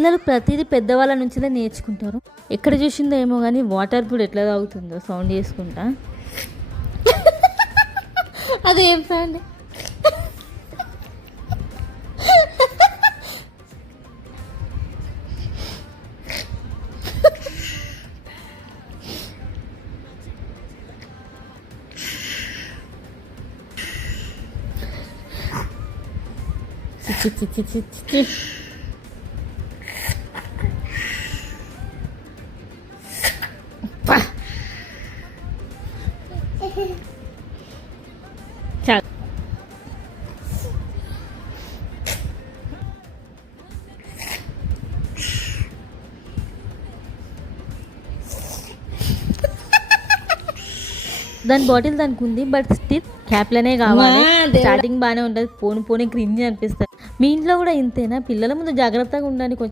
పిల్లలు ప్రతిదీ పెద్దవాళ్ళ నుంచినే నేర్చుకుంటారు. ఎక్కడ చూసిందో ఏమో కానీ వాటర్ కూడా ఎట్లా తాగుతుందో సౌండ్ చేసుకుంటా. అదేం సౌండ్? చాలు. దాని బాటిల్ దానికి ఉంది, బట్ స్టిల్ క్యాప్లనే కావాలి. స్టార్టింగ్ బాగానే ఉంటుంది, పోని క్రింజ్ అనిపిస్తుంది. మీ ఇంట్లో కూడా ఇంతేనా? పిల్లల ముందు జాగ్రత్తగా ఉండండి కొంచెం.